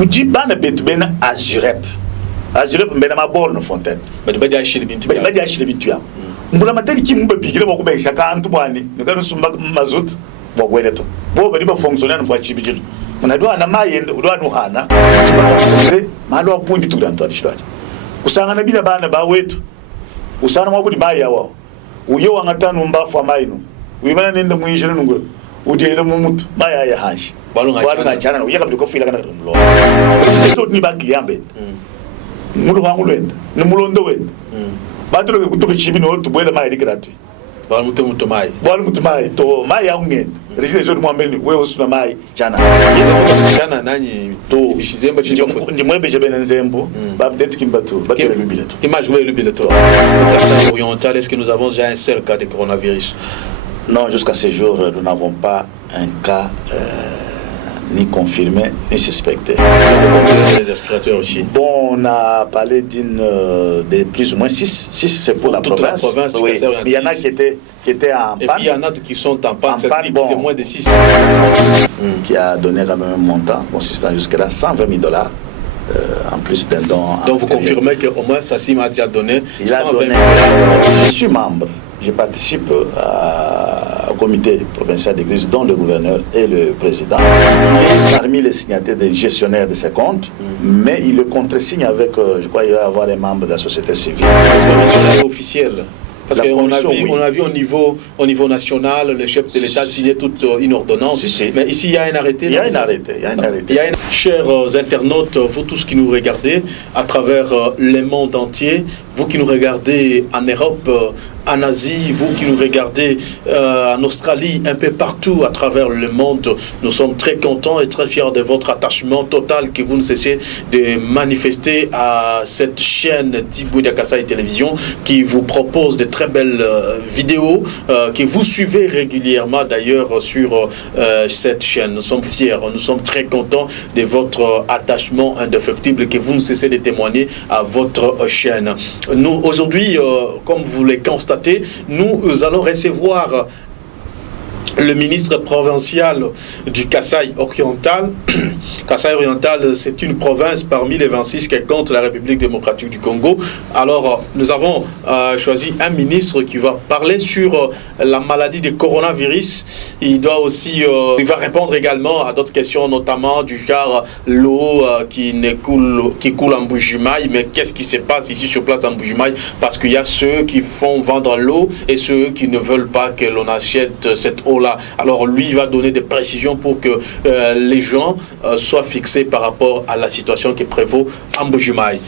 Kudi bana betu bena azurep. Azurep bena ma borne fontaine. Ba dia shiri bintu. Ba dia shiri bintu ya. Mbula mateli ki mba bigile ba ko be shaka antu bwani. Ngalo sumba mazut bo gweleto. Bo ba di ba fonctionnaire bo chibijil. Mona do ana mayende do anu hana. Ma do pundi tu danto adishwaje. Usanga na bina bana ba wetu. Usana mwa budi maya wao. Uyo wangatanu mbafu wa mainu. Uimana nenda muinjira nungwe. Udiele mumutu maya ya hanshi. Balu ngachana uyaka biko fila kana mlo. Eto ni ba kiyambe. Mulu wangu lwenda. Ni mulondo wenda. Batu lo kutoka chibino to bwela maya gratuit. Balu mutu mai. Balu mutu mai to maya ungenda. Rejile jodi mwambeni wewe usuna mai chana. Chana nani to bishizemba chini ndi mwebe jebe nzembo ba peut-être kimbatu ba kele lubileto. Image le lubileto. Au Kasaï oriental, est-ce que nous avons déjà un seul cas de coronavirus? Non, jusqu'à ce jour, nous n'avons pas un cas ni confirmé ni suspecté. Aussi. Bon, on a parlé de plus ou moins 6. 6, c'est pour la province. Oui. Il y en a qui étaient en panne. Et puis il y en a qui sont en panne. C'est moins de 6. Qui a donné quand même un montant consistant jusqu'à $120 000. En plus d'un don. Donc vous confirmez qu'au moins Sassim a déjà donné $120 000. Je suis membre. Je participe au comité provincial de crise dont le gouverneur et le président. Il est parmi les signataires des gestionnaires de ces comptes, mais il le contre-signe avec, je crois, il va y avoir des membres de la société civile. C'est officiel. Parce qu'on a vu au niveau national, le chef de l'État signer toute une ordonnance. Mais ici, il y a un arrêté. Il y a un arrêté. Chers internautes, vous tous qui nous regardez à travers le monde entier, vous qui nous regardez en Europe, en Asie, vous qui nous regardez en Australie, un peu partout à travers le monde, nous sommes très contents et très fiers de votre attachement total que vous ne cessez de manifester à cette chaîne Dibouya Kasaï Télévision qui vous propose de très belles vidéos que vous suivez régulièrement d'ailleurs sur cette chaîne. Nous sommes fiers, nous sommes très contents de votre attachement indéfectible que vous ne cessez de témoigner à votre chaîne. Nous, aujourd'hui, comme vous le constatez, nous allons recevoir le ministre provincial du Kasaï oriental. Kasaï oriental, c'est une province parmi les 26 qui compte la République démocratique du Congo. Alors, nous avons choisi un ministre qui va parler sur la maladie du coronavirus. Il doit aussi, il va répondre également à d'autres questions, notamment du genre l'eau qui coule en Mbujimaï. Mais qu'est-ce qui se passe ici sur place en Mbujimaï? Parce qu'il y a ceux qui font vendre l'eau et ceux qui ne veulent pas que l'on achète cette eau-là. Alors lui, il va donner des précisions pour que les gens soient fixés par rapport à la situation qui prévaut en Mbujimaï.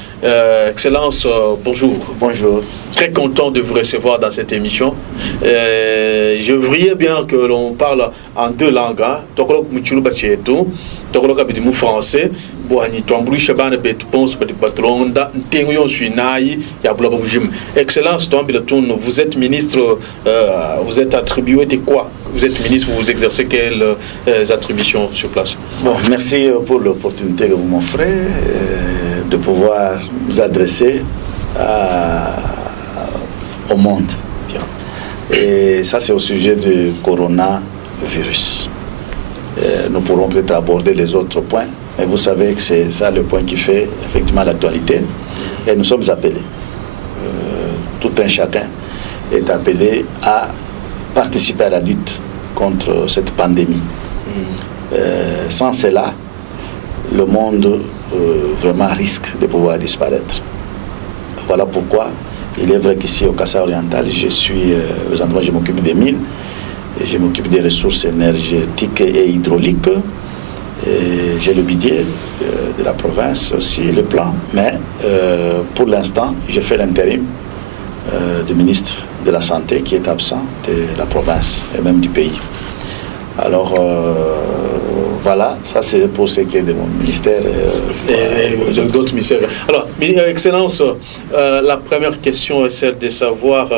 Excellence, bonjour. Bonjour. Très content de vous recevoir dans cette émission. Je voudrais bien que l'on parle en deux langues. Français, Excellence, vous êtes ministre, vous êtes attribué de quoi? Vous êtes ministre, vous exercez quelles attributions sur place? Bon, merci pour l'opportunité que vous m'offrez de pouvoir vous adresser au monde. Et ça, c'est au sujet du coronavirus. Nous pourrons peut-être aborder les autres points, mais vous savez que c'est ça le point qui fait effectivement l'actualité. Et nous sommes appelés, tout un chacun est appelé à participer à la lutte contre cette pandémie. Sans cela, le monde vraiment risque de pouvoir disparaître. Voilà pourquoi il est vrai qu'ici au Kasaï oriental, je m'occupe des mines, et je m'occupe des ressources énergétiques et hydrauliques. J'ai le budget de la province aussi, le plan, mais pour l'instant, je fais l'intérim du ministre de la Santé qui est absent de la province et même du pays. Alors voilà, ça c'est pour ce qui est de mon ministère. Et d'autres ministères. Alors, Excellence, la première question est celle de savoir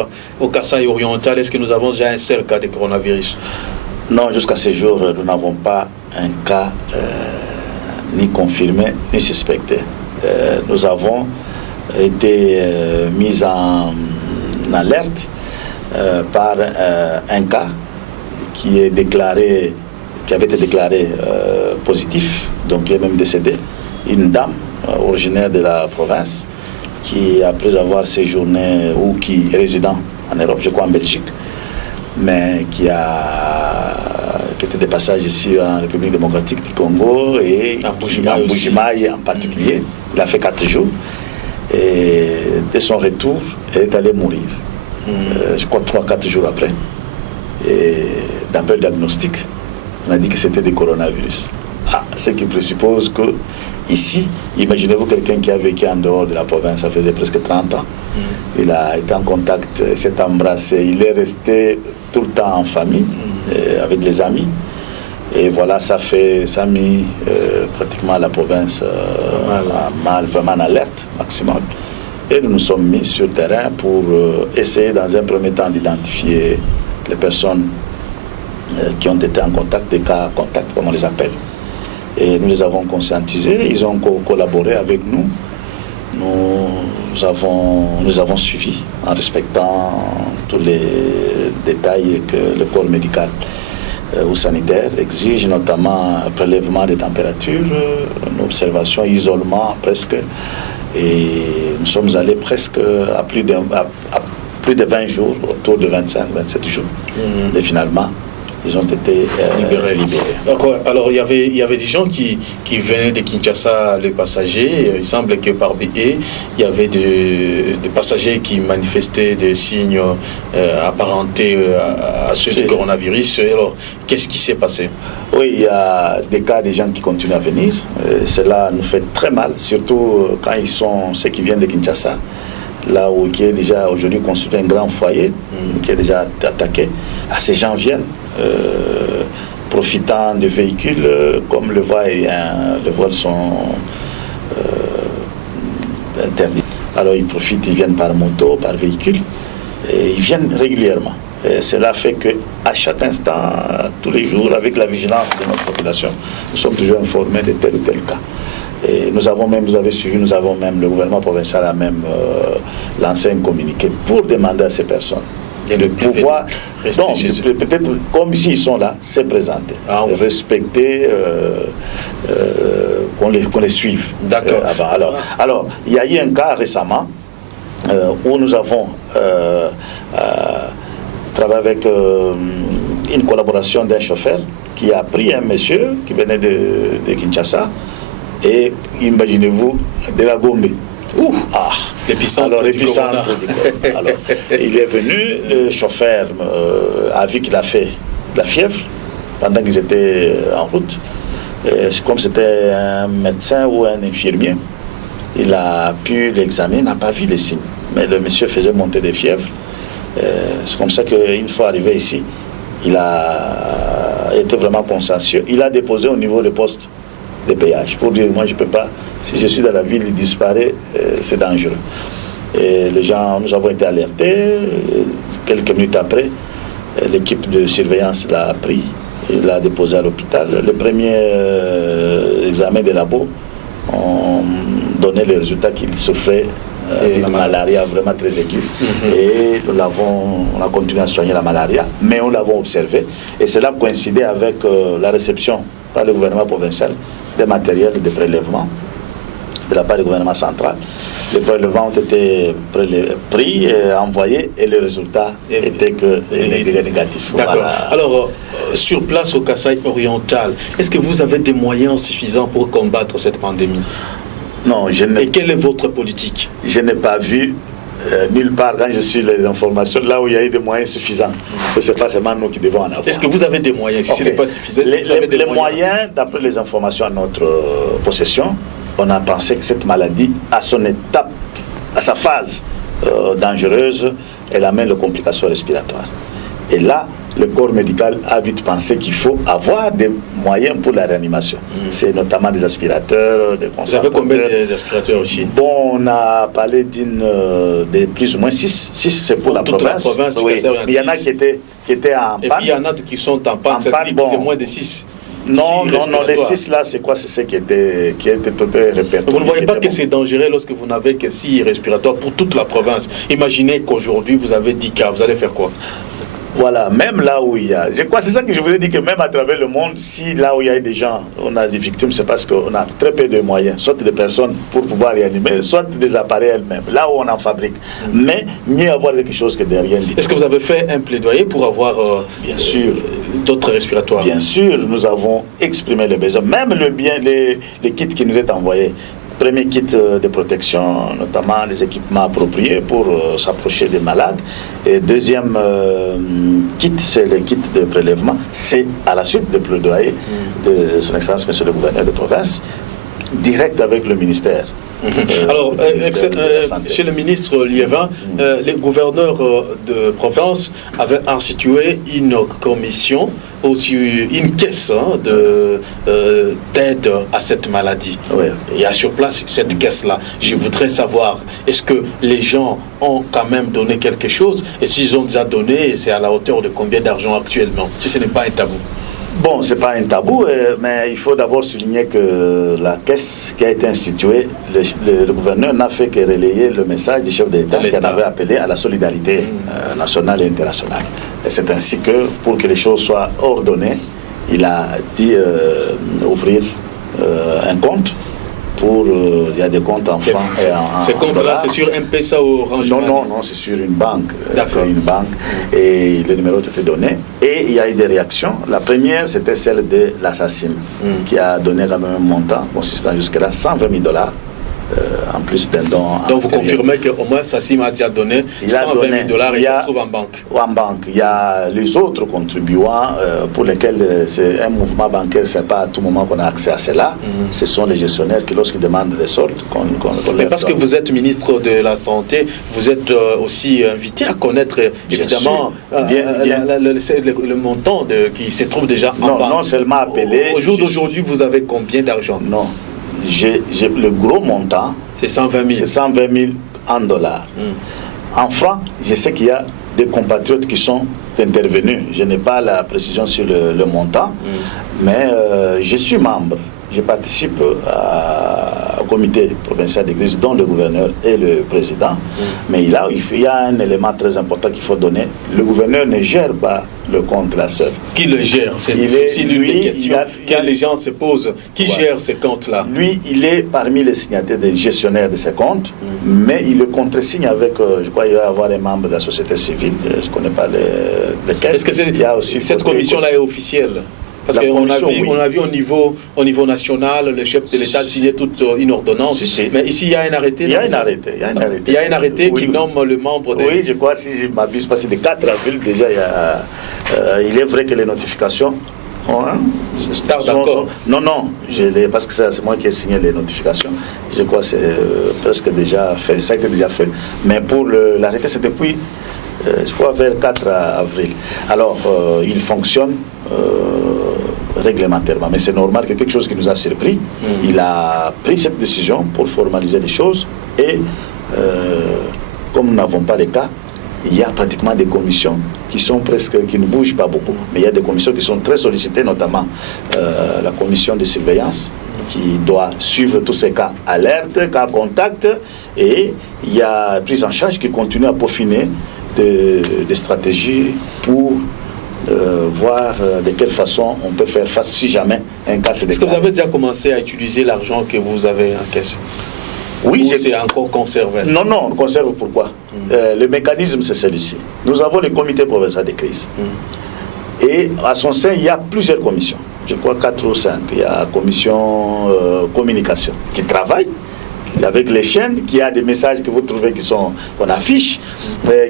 au Kasaï oriental, est-ce que nous avons déjà un seul cas de coronavirus? Non, jusqu'à ce jour, nous n'avons pas un cas ni confirmé ni suspecté. Nous avons été mis en alerte par un cas qui avait été déclaré positif, donc qui est même décédé. une dame originaire de la province qui, après avoir séjourné ou qui est résident en Europe, je crois en Belgique, mais qui était de passage ici en République démocratique du Congo et à Mbujimayi en particulier. Il a fait 4 jours et de son retour, elle est allée mourir. Je crois 3-4 jours après. Et d'après le diagnostic, on a dit que c'était des coronavirus. Ce qui présuppose que ici, imaginez-vous quelqu'un qui a vécu en dehors de la province, ça faisait presque 30 ans. Il a été en contact, il s'est embrassé, il est resté tout le temps en famille, avec les amis. Et voilà, ça a mis pratiquement la province vraiment en alerte maximum. Et nous nous sommes mis sur le terrain pour essayer dans un premier temps d'identifier les personnes qui ont été en contact, des cas contacts, comme on les appelle. Et nous les avons conscientisés, ils ont collaboré avec nous. Nous avons suivi en respectant tous les détails que le corps médical ou sanitaire exige, notamment un prélèvement des températures, une observation, isolement presque. Et nous sommes allés presque à plus de 20 jours, autour de 25-27 jours. Et finalement, ils ont été libérés. Alors, il y avait des gens qui venaient de Kinshasa, les passagers. Il semble que par BE, il y avait des passagers qui manifestaient des signes apparentés à ceux du coronavirus. Alors, qu'est-ce qui s'est passé? Oui, il y a des cas de gens qui continuent à venir. Cela nous fait très mal, surtout quand ils sont ceux qui viennent de Kinshasa, là où qui est déjà aujourd'hui construit un grand foyer, qui est déjà attaqué. Ces gens viennent profitant de véhicules comme le vol sont interdits. Alors ils profitent, ils viennent par moto, par véhicule, et ils viennent régulièrement. Et cela fait qu'à chaque instant, tous les jours, avec la vigilance de notre population, nous sommes toujours informés de tel ou tel cas. Et nous avons même, vous avez suivi, le gouvernement provincial a même lancé un communiqué pour demander à ces personnes de pouvoir, peut-être comme ici ils sont là, se présenter, respecter, qu'on les suive. D'accord. Alors, il y a eu un cas récemment où nous avons travaillé avec une collaboration d'un chauffeur qui a pris un monsieur qui venait de Kinshasa et, imaginez-vous, de la Gombe. L'épicentre du corona. Alors, il est venu, le chauffeur a vu qu'il a fait de la fièvre pendant qu'ils étaient en route. Comme c'était un médecin ou un infirmier, il a pu l'examiner, n'a pas vu les signes. Mais le monsieur faisait monter des fièvres. C'est comme ça qu'une fois arrivé ici, il a été vraiment consciencieux. Il a déposé au niveau du poste de péage pour dire, moi je ne peux pas, si je suis dans la ville, il disparaît, c'est dangereux. Et les gens, nous avons été alertés. Quelques minutes après, l'équipe de surveillance l'a pris, il l'a déposé à l'hôpital. Le premier examen des labos ont donné le résultat qu'il souffrait d'une malaria vraiment très aiguë. Et on a continué à soigner la malaria, mais on l'avons observé. Et cela coïncidait avec la réception par le gouvernement provincial des matériels de prélèvement de la part du gouvernement central. Les prélèvements ont été pris et envoyés et le résultat était que négatif. D'accord. Voilà. Alors, sur place au Kasaï oriental, est-ce que vous avez des moyens suffisants pour combattre cette pandémie? Non, je n'ai. Et quelle est votre politique? Je n'ai pas vu nulle part quand je suis les informations là où il y a eu des moyens suffisants. Et ce n'est pas seulement nous qui devons en avoir. Est-ce que vous avez des moyens? Si ce n'est pas suffisant, les moyens, d'après les informations à notre possession, on a pensé que cette maladie, à son étape, à sa phase dangereuse, elle amène les complications respiratoires. Et là, le corps médical a vite pensé qu'il faut avoir des moyens pour la réanimation. C'est notamment des aspirateurs, des concentrateurs. Vous avez combien d'aspirateurs aussi? Bon, on a parlé de plus ou moins 6. 6, c'est pour la province. Oui. Mais il y en a qui étaient en panne. Et puis il y en a qui sont en panne, c'est moins de 6. Non, les 6 là, c'est quoi? C'est ce qui était tout répertorié. Vous ne voyez pas que c'est dangereux lorsque vous n'avez que 6 respirateurs pour toute la province. Imaginez qu'aujourd'hui vous avez 10 cas, vous allez faire quoi? Voilà, même là où il y a... Je crois c'est ça que je vous ai dit, que même à travers le monde, si là où il y a des gens, on a des victimes, c'est parce qu'on a très peu de moyens, soit des personnes pour pouvoir réanimer, soit des appareils elles-mêmes, là où on en fabrique. Mais mieux avoir quelque chose que de rien. Est-ce que vous avez fait un plaidoyer pour avoir bien sûr d'autres respiratoires? Bien sûr, nous avons exprimé les besoins, même les kits qui nous est envoyés. Premier kit de protection, notamment les équipements appropriés pour s'approcher des malades. Et deuxième kit, c'est le kit de prélèvement. C'est à la suite de plaidoyer de son Excellence, Monsieur le Gouverneur de province, direct avec le ministère. Alors, chez le ministre Liévin, les gouverneurs de province avaient institué une commission, aussi une caisse d'aide à cette maladie. Oui. Il y a sur place cette caisse-là. Je voudrais savoir, est-ce que les gens ont quand même donné quelque chose? Et s'ils ont déjà donné, c'est à la hauteur de combien d'argent actuellement? Si ce n'est pas un tabou. Bon, ce n'est pas un tabou, mais il faut d'abord souligner que la caisse qui a été instituée, le gouverneur n'a fait que relayer le message du chef de l'État qui en avait appelé à la solidarité nationale et internationale. Et c'est ainsi que, pour que les choses soient ordonnées, il a dit ouvrir un compte. Il y a des comptes en francs et en Ces comptes-là, c'est sur M-Pesa ou Orange? Non, c'est sur une banque. D'accord. C'est une banque et le numéro était donné. Et il y a eu des réactions. La première, c'était celle de l'Assassin, qui a donné quand même un montant consistant jusqu'à 120 000 $. En plus d'un don. Donc vous confirmez qu'au moins Sassim a déjà donné 120 000 $ et ça se trouve en banque? En banque. Il y a les autres contribuants pour lesquels c'est un mouvement bancaire, ce n'est pas à tout moment qu'on a accès à cela. Ce sont les gestionnaires qui, lorsqu'ils demandent des soldes, qu'on mais parce que vous êtes ministre de la Santé, vous êtes aussi invité à connaître évidemment le montant qui se trouve déjà en banque. Non seulement appelé. Au jour d'aujourd'hui, vous avez combien d'argent? Non. J'ai le gros montant, c'est 120 000. C'est 120 000 en dollars. En francs, je sais qu'il y a des compatriotes qui sont intervenus. Je n'ai pas la précision sur le montant, mais je suis membre. Je participe au comité provincial d'église, dont le gouverneur et le président. Mais il y a un élément très important qu'il faut donner. Le gouverneur ne gère pas le compte là seul. Qui le gère? C'est aussi l'une des questions que les gens se posent. Qui gère ces comptes-là? Lui, il est parmi les signataires des gestionnaires de ces comptes, mais il le contresigne avec, je crois, il va y avoir les membres de la société civile. Je ne connais pas lesquels. Est-ce que cette commission-là est officielle? Parce qu'on a vu au niveau national, le chef de l'État signer toute une ordonnance. Mais ici, il y a un arrêté. Il y a un arrêté qui nomme le membre Oui, je crois, si je m'abuse pas, c'est le 4 avril déjà. Il est vrai que les notifications... d'accord. Non, parce que c'est moi qui ai signé les notifications. Je crois que c'est presque déjà fait. Ça a été déjà fait. Mais pour l'arrêté, c'est depuis... je crois vers 4 avril. Alors, il fonctionne réglementairement. Mais c'est normal que quelque chose qui nous a surpris, il a pris cette décision pour formaliser les choses. Et comme nous n'avons pas les cas, il y a pratiquement des commissions qui ne bougent pas beaucoup. Mais il y a des commissions qui sont très sollicitées, notamment la commission de surveillance, qui doit suivre tous ces cas alerte, cas contact. Et il y a prise en charge qui continue à peaufiner des stratégies pour voir de quelle façon on peut faire face si jamais un cas se déclare. Est-ce que vous avez déjà commencé à utiliser l'argent que vous avez en caisse? Oui, c'est encore conservé. Non, on conserve pourquoi? Le mécanisme, c'est celui-ci. Nous avons le comité provincial de crise. Et à son sein, il y a plusieurs commissions. Je crois 4 ou 5. Il y a la commission communication qui travaille avec les chaînes, qui a des messages que vous trouvez qu'on affiche,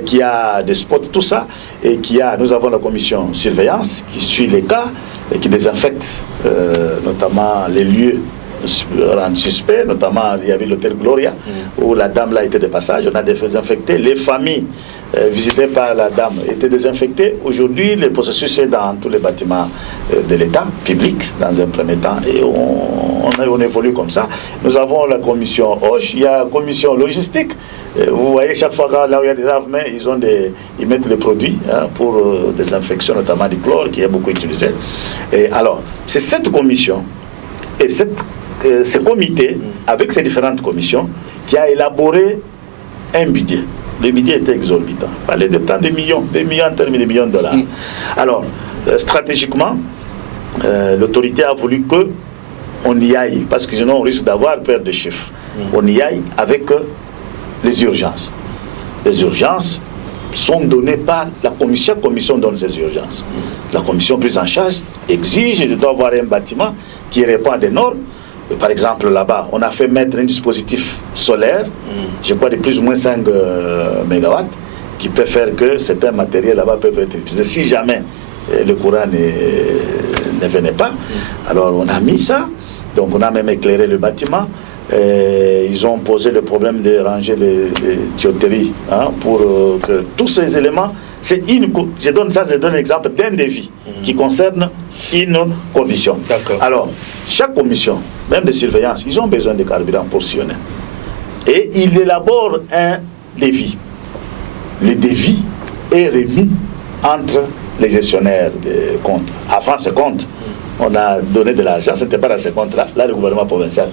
qui a des spots, tout ça, et nous avons la commission surveillance qui suit les cas et qui désinfecte notamment les lieux rendus suspects, notamment il y avait l'hôtel Gloria où la dame là était de passage, on a désinfecté, les familles visitées par la dame étaient désinfectées. Aujourd'hui, le processus est dans tous les bâtiments de l'État, public dans un premier temps, et on évolue comme ça. Nous avons la commission Hoche, il y a la commission logistique. Vous voyez, chaque fois là où il y a des armes, ils mettent les produits pour désinfection, notamment du chlore qui est beaucoup utilisé. Et alors, c'est cette commission et ce comité, avec ces différentes commissions, qui a élaboré un budget Le budget était exorbitant. Il fallait de tant de millions, en termes de millions de dollars. Alors, stratégiquement, l'autorité a voulu qu'on y aille, parce que sinon on risque d'avoir peur de chiffres. On y aille avec les urgences. Les urgences sont données par la commission. La commission donne ces urgences. La commission prise en charge exige de doit avoir un bâtiment qui répond à des normes. Par exemple, là-bas, on a fait mettre un dispositif solaire, je crois de plus ou moins 5 mégawatts, qui peut faire que certains matériels là-bas peuvent être utilisés. Si jamais le courant ne venait pas, alors on a mis ça. Donc on a même éclairé le bâtiment. Ils ont posé le problème de ranger les tuyauteries pour que tous ces éléments, je donne l'exemple d'un devis qui concerne une commission. Alors, chaque commission, même de surveillance, ils ont besoin de carburant pour sillonner. Et ils élaborent un devis. Le devis est remis entre les gestionnaires des comptes. Avant ce compte, on a donné de l'argent, ce n'était pas dans ce compte-là. Là, le gouvernement provincial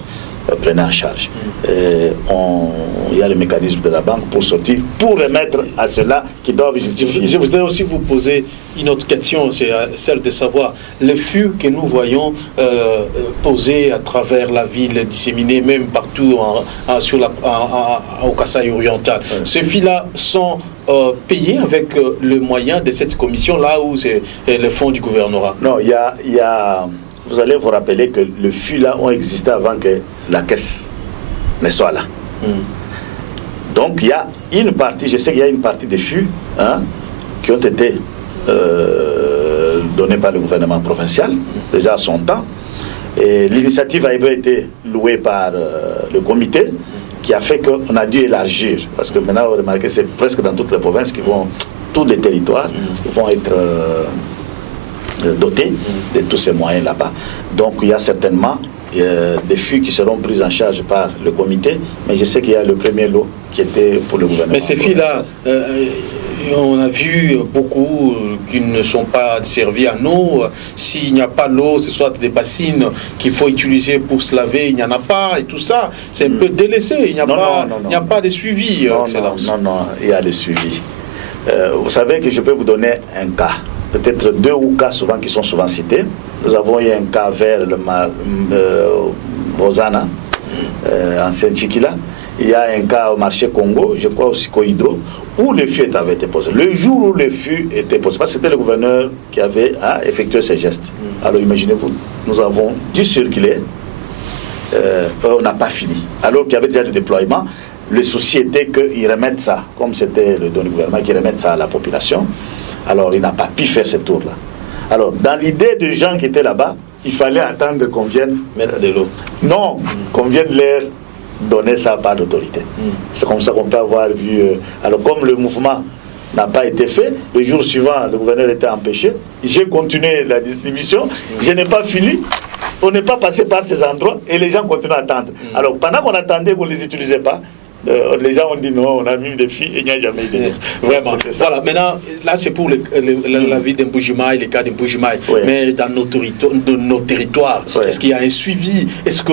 prenait en charge. Il y a le mécanisme de la banque pour sortir, pour remettre à ceux-là qui doivent justifier. Je voudrais aussi vous poser une autre question, c'est celle de savoir les flux que nous voyons posés à travers la ville, disséminés même partout au Kasaï oriental. Ces flux-là sont payés avec le moyen de cette commission-là ou c'est le fonds du gouvernorat? Non, il y a vous allez vous rappeler que le flux là ont existé avant que la caisse ne soit là. Donc il y a une partie, je sais qu'il y a une partie des flux qui ont été donnés par le gouvernement provincial, déjà à son temps. Et l'initiative a été louée par le comité, qui a fait qu'on a dû élargir. Parce que maintenant, vous remarquez, c'est presque dans toutes les provinces tous les territoires vont être dotés de tous ces moyens là-bas. Donc il y a certainement des flux qui seront pris en charge par le comité, mais je sais qu'il y a le premier lot qui était pour le gouvernement. Mais ces flux-là, on a vu beaucoup qui ne sont pas servis à l'eau. S'il n'y a pas l'eau, ce soit des bassines qu'il faut utiliser pour se laver, il n'y en a pas, et tout ça, c'est un peu délaissé. Il n'y a pas de suivi. Non, il y a des suivis. Vous savez que je peux vous donner un cas. Peut-être 2 ou cas souvent qui sont souvent cités. Nous avons eu un cas vers le Rosana, ancien Chikila. Il y a un cas au marché Congo, je crois aussi qu'au Hydro, où le fût avait été posé. Le jour où le fût était posé, parce que c'était le gouverneur qui avait effectué ces gestes. Alors imaginez-vous, nous avons dû circuler, on n'a pas fini. Alors qu'il y avait déjà le déploiement, le souci était qu'ils remettent ça, comme c'était le don du gouvernement, qu'ils remettent ça à la population. Alors il n'a pas pu faire ce tour-là. Alors dans l'idée des gens qui étaient là-bas, il fallait attendre qu'on vienne mettre de l'eau. Non, qu'on vienne leur donner ça par l'autorité. C'est comme ça qu'on peut avoir vu. Alors comme le mouvement n'a pas été fait, le jour suivant, le gouverneur était empêché. J'ai continué la distribution, je n'ai pas fini. On n'est pas passé par ces endroits et les gens continuent à attendre. Alors pendant qu'on attendait, qu'on ne les utilisait pas, les gens ont dit non, on a mis des filles et il n'y a jamais eu de filles. Vraiment. Voilà, maintenant, là c'est pour la vie d'Mbujimai, les cas d'Mbujimai. Oui. Mais dans nos territoires, oui. Est-ce qu'il y a un suivi? Est-ce que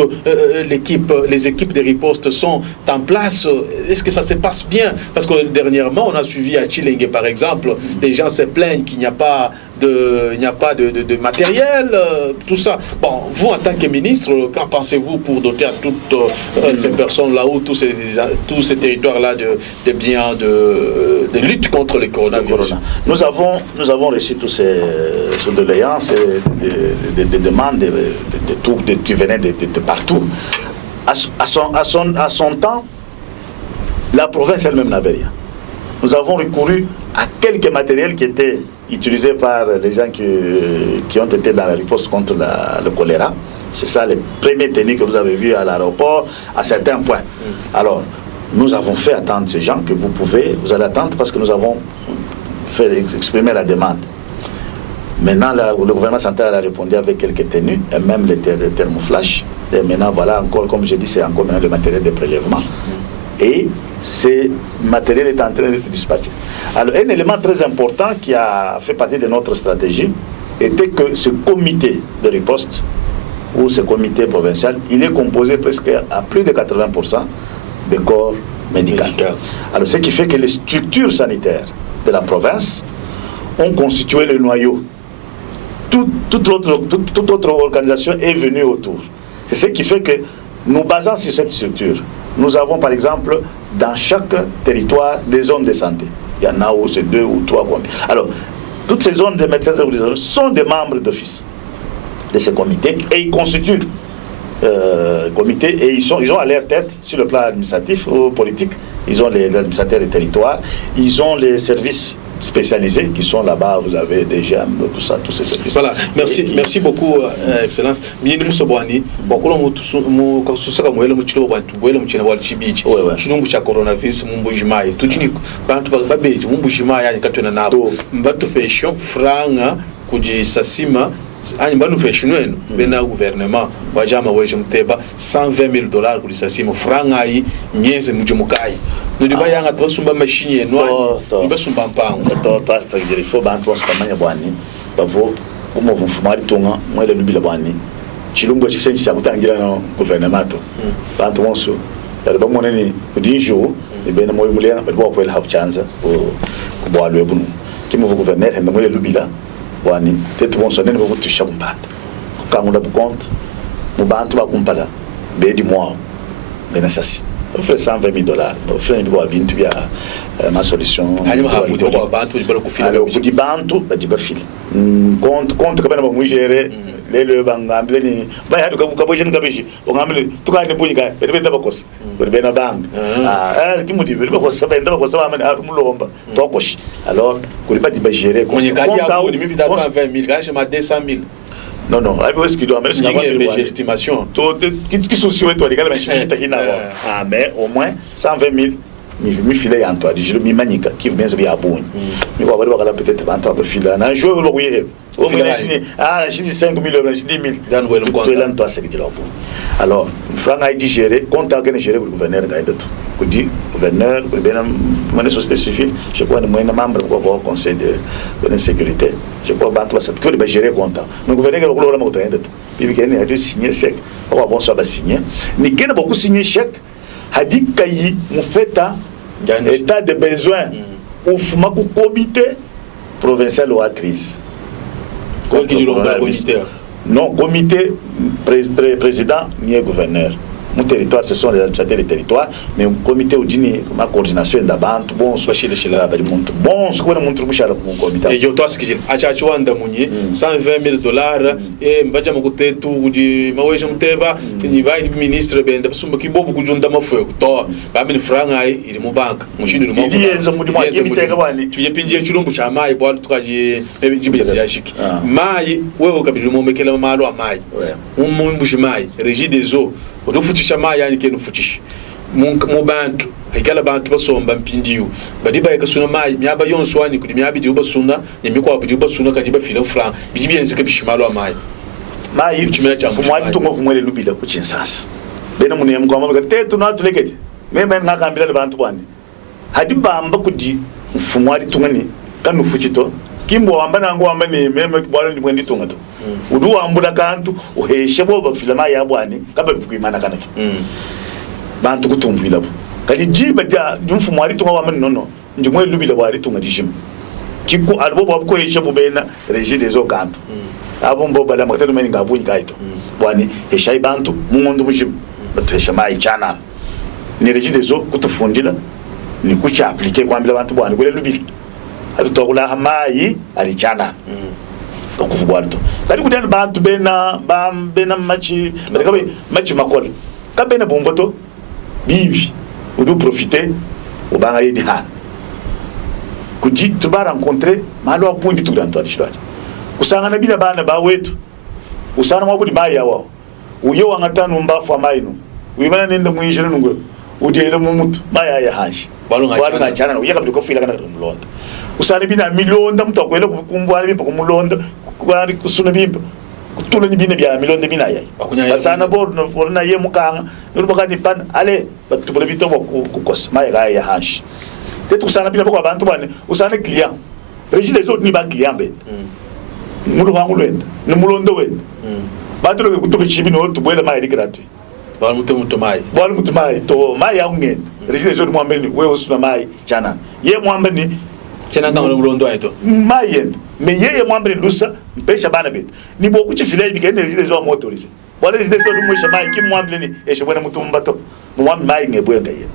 les équipes de riposte sont en place? Est-ce que ça se passe bien? Parce que dernièrement, on a suivi à Chilengue, par exemple, des gens se plaignent qu'il n'y a pas de matériel, tout ça. Bon, vous en tant que ministre, qu'en pensez-vous pour doter à toutes ces personnes là-haut, tous ces territoires-là de biens de lutte contre le coronavirus? Nous avons reçu toutes ces doléances, des demandes qui venaient de partout. À son temps, la province elle-même n'avait rien. Nous avons recouru à quelques matériels qui étaient utilisés par les gens qui ont été dans la riposte contre le choléra. C'est ça les premiers tenues que vous avez vus à l'aéroport, à certains points. Alors, nous avons fait attendre ces gens que vous allez attendre parce que nous avons fait exprimer la demande. Maintenant, le gouvernement central a répondu avec quelques tenues, et même les thermoflash. Et maintenant, voilà, encore, comme je dis, c'est encore maintenant le matériel de prélèvement. Et ce matériel est en train d'être dispatché. Alors, un élément très important qui a fait partie de notre stratégie était que ce comité de riposte, ou ce comité provincial, il est composé presque à plus de 80% de corps médical. Alors, ce qui fait que les structures sanitaires de la province ont constitué le noyau. Toute autre organisation est venue autour. C'est ce qui fait que nous basons sur cette structure. Nous avons par exemple dans chaque territoire des zones de santé. Il y en a où c'est 2 ou 3. Alors, toutes ces zones de médecins sont des membres d'office de ce comité et ils constituent comité et ils ont à leur tête sur le plan administratif ou politique. Ils ont les administrateurs des territoires, ils ont les services spécialisés qui sont là-bas, vous avez des GEM, tout ça, tous ces services. Voilà, merci beaucoup, Excellence. Bien, nous sommes bonnes. Bon, quand on se sera moelleux, nous sommes bonnes, nous sommes bonnes, chibichi. Nous sommes bonnes, coronavirus, nous sommes bonnes. Tout dit, quand tu vas babé, nous sommes bonnes, quand tu es na nabo. Mbato fashion, franga, kuji sasima. Ani mbanu fashion wenu, bena gouvernement, wajama weje mteba, $120,000 kuli sasima, franga yi, mieze mujomukai. Nous devons y aller sur la machine noire. Nous devons sur le pan. Il faut que nous soyons bonnes. Bravo. Comment vous faites tonga? Moi, le nubi la bonne. Chilungo chiksen chichakuta ngira no gouvernement. Bantu monso. Yalba moneni kudi jour. Ibena moyo mulia. Bedwa kwa ile have chance. Kuboa le bunu. Kimu vous gouverneur. Henda moyo lubi la. Bonne. Tetu monso nene vous toucher kumpat. Quand on a pour compte. Mubantu ba kumpala. Bedi mois. Benasasi. On fait $120,000. On fait ma solution. Alors, pour dire bantu, bah, tu vas filer. Compte quand même moi gérer les banques, les bah il y a du caboche de caboche. On a mis tout cas les bouilligas. Il devait d'abord cause. Il devait na banque. Qui me dit il devait cause ça va d'abord ça va amener à mulomba. Toi coche. Alors, pour pas dire gérer. On y gagne à vous, il me dit $120,000. Quand je m'a $200,000. Non, est-ce qu'il doit mettre une estimation. Qui sont sur toi, les gars, mais au moins 120,000, mi filet en toi, je le manica, qui vient de Yaboun. Il va avoir peut-être 20 ans de filet. Un jour, le oui, au moins, je dis 5 000, je dis 1 000. Alors, Franck a digéré, compte à gérer le gouverneur Gaïdot. Vous dites, gouverneur, vous avez une société civile, je crois que nous sommes membres du conseil de sécurité. Je crois que cette cour va gérer compte. Le gouverneur a le mot de il a dû signer chèque. On va bon, ça va signer. Mais il a beaucoup signé chèque. A dit qu'il nous fait un état de besoin au comité provincial ou à crise. Non, comité, président, ni gouverneur. Mon territoire, ce sont les administrateurs des territoires, mais le comité au dîner, ma coordination d'abord, bon, soit chez les bon, ce qu'on a montré mon comité. Et yo, toi, ce que j'ai, à Chachouanda Mounier, $120,000, et Mbadja Mokote, tout, du Mawé Jomteba, il va être ministre, ben, de Sumba Kibo, beaucoup de gens dans ma feu, toi, pas mille francs, il est mon banque, mon chien de mon banque. Tu es pindier, tu l'as bouché à maille, boire, toi, j'ai chic. Maille, ouais, au cabinet, mon mec, malo à maille. Mon bouche maille, régie des eaux. Odo futisha maya yani kenu futish mu bantu hikala bantu basomba mpindiyo badi ba yakasuna maya myaba yonswani kudi myabi di ubasuna nyemiko abidi ubasuna kadi ba fila franc bidi bienze ke bishimalo amayi mayi fumwadi to ngofumwele lubila ku Kinshasa bena mune mko amaga tetu na tulekedi meme ngakambira le bantu bwane hadi bamba kudi fumwadi tungani kanu fuchito kimbo wamba nango wamba ni meme bwalo ndi mwendi tungato udu wambula kantu uheshe bo bafilama ya bwani kaba bifuimana kanaki bantu kutumvila bo kali jiba ja mfumo ali tunga wamba nono ndi mwe lubila bwali tunga dijim kiku albo bo ko heshe bo bena reji des eaux kantu abombo bala makatelo meni ngabunyi kaito bwani hesha bantu mungondo mujim batu hesha mai chana ni reji des eaux kutufundila ni kucha appliquer kwambila bantu bwani kule lubili atutokula hamayi alichana okuvubarto kali kudana bantu bena machi bakabe machi makol kabena bomvoto bivi udu profiter ubanga yedi han kudi tuba rencontrer malo apundi tudanto adishwati kusanga nabila bana ba wetu usana mwabudi maya wao uyo wangatanu mbafu amaino uyimana nende muyishira nungwe udiyele mumutu maya ya hanshi balu ngachana uyeka bidiko fila kana mulonda usana bina milonda mtu akwela kumvwala bimpa kumulonda kwali kusuna bimpa kutula ni bina bya milonda bina yayi basana bor na ye mukanga nurubakani pan ale batubule bito kukos maya ga ya hanshi tetu usana bina bako abantu bane usana client reji les autres ni ba client be mulu wangu lwenda ni mulondo wenda bantu lo kutuba chibi no tubwela maya gratuit bali muto mai to maya ungenda régime des autres mwambeni we osuna mai jana ye mwambeni tena ngalo mlondo aito mai yen mais ye mwambeni lusa mpesha bana bit ni boku chifile bi kene régime des autres motorisé wala régime des autres mwisha mai kim mwambeni eshobona mutumbato mwambi mai ngebwenga ye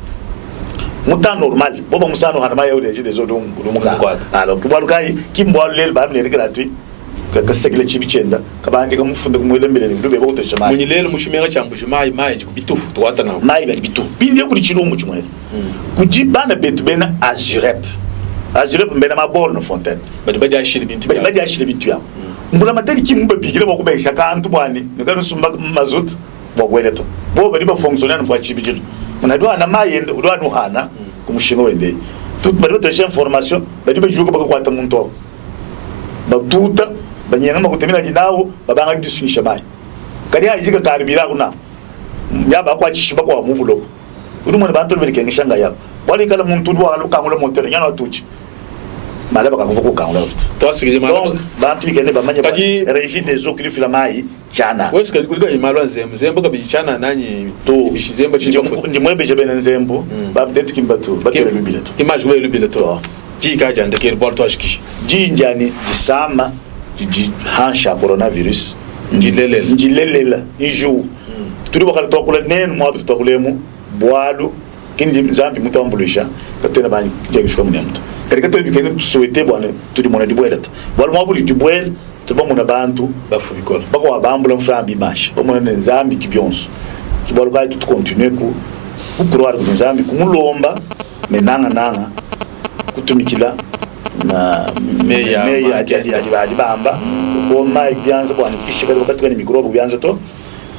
muta normal boba musano hana mai yode régime des autres umuka alors kubalukai kimbwalu lel ba mle gratuit ka segele chibichenda kabandi kamufunda kumwele mbele ndube bakutesha mai munyilelo mushimera cyambuje mai bitu twata nawo mai bali bitu bindi kuri chilungu chimwe kuji bana betu bena azurep mbena mabor no fontaine badi ashiri bintu ya mbula materi kimba bigile bakubesha kantu bwani ngalo sumba mazut bogweleto bo bali ba fonctionner no kwachibijilo munadwa na mai ende udwa no hana kumushinga wende tout bali batesha information badi bajuka bakakwata muntu batuta banyenga makutemela jinawo babanga disunisha mai kali ajiga karibira kuna yaba kwa chishiba kwa mubulo urumwe bantu belike ngishanga yabo wali kala muntu dwa alukangula motere nyana watuchi malaba kakuvuko kangula to asigije malaba bantu bigene bamanye ba régime des eaux kilifila mai jana weska kulika imalwa nzembo kabichana nanyi to bishizemba chimbo ndimwebe je benen nzembo babdet kimbatu batele lubileto image kubele lubileto jika jande ke bol to ashkishi jinjani disama ji hansha coronavirus njilelela iju turi bakala tokula nen mo abtu tokulemu boalu kindi zambi mutambulisha katena bani jegishwa munemto karika to bikene souhaiter bwana turi mona di boelata wal mo abuli di boel to ba mona bantu bafu bikol bako abambula mframbi mash ba mona nzambi kibionso kibolo ka tout continuer ku kukurwara ku nzambi kumulomba menanga kutumikila na meya adi bamba ko mai byanza bwana fishika bakati ni microbe byanza to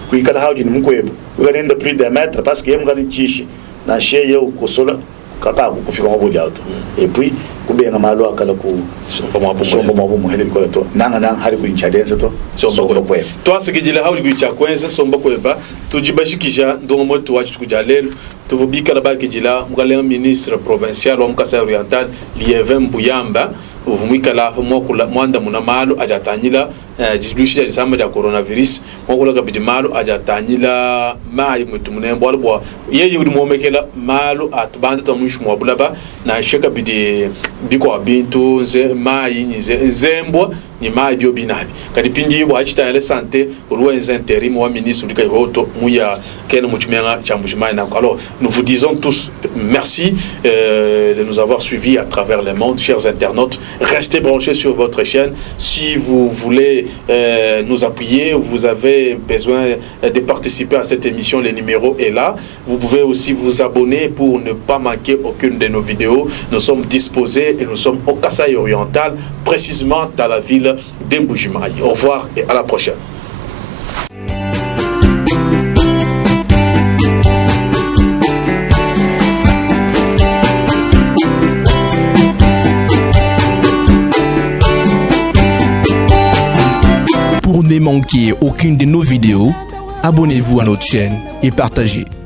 kuikala haudi ni mkwebo ukanenda plus de mètre parce que yemgali chishi na sheye ukosola kaka kufika mabodi auto et puis kubenga malo akala ku somba mwabu muhele bikola to nanga hari ku inchadenza to somba kwebo to asigijile haudi ku chakwenza somba kweba tujibashikisha ndongo moto wachi kujalelo tuvubika la bakijila mukale ministre provincial wa Mukasai Oriental Lievin Mbuyamba uvumika la mwakula mwanda munamalo ajatanyila jisha lisamba ya coronavirus mwakula kabidi malo ajatanyila mai mutu munembo albo yeye udi mwomekela malo atubanda tamushu mwabulaba na sheka bidi biko bintu mai nzembo ni mai bio binabi kadi pinji bo achita ele sante ruwa intérim wa ministre dika hoto muya kene mutumenga chambushimai na alors nous vous disons tous merci de nous avoir suivis à travers le monde, chers internautes. Restez branchés sur votre chaîne. Si vous voulez nous appuyer, vous avez besoin de participer à cette émission, le numéro est là. Vous pouvez aussi vous abonner pour ne pas manquer aucune de nos vidéos. Nous sommes disposés et nous sommes au Kasaï oriental, précisément dans la ville d'Mbujimai. Au revoir et à la prochaine. Pour ne manquer aucune de nos vidéos, abonnez-vous à notre chaîne et partagez.